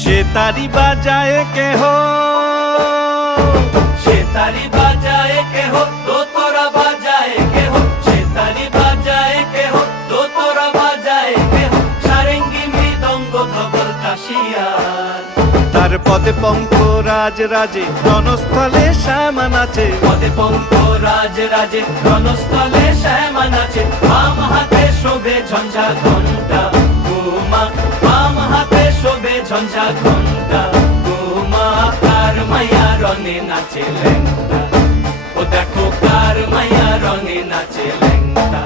সে তারি বাজায় কেহ, সে তারি বাজায় কেহ, দোতরা বাজায় কেহ, সে তারি বাজায় কেহ, দোতরা বাজায় কেহ, সারেঙ্গি মৃদঙ্গ ধবল কাশিয়ার। তার পদে পঙ্ক রাজ রাজে, রণস্থলে শ্যামা নাচে। পদে পঙ্ক রাজ রাজে, রণস্থলে শ্যামা নাচে। বাম হাতে শোভে ঝঞ্ঝা ঘণ্টা উমা, বাম হাতে শোভে ঝঞ্ঝা ঘণ্টা উমা। কার মায়া রণে নাচে ল্যাংটা, ও দেখো কার মায়া রণে নাচে ল্যাংটা।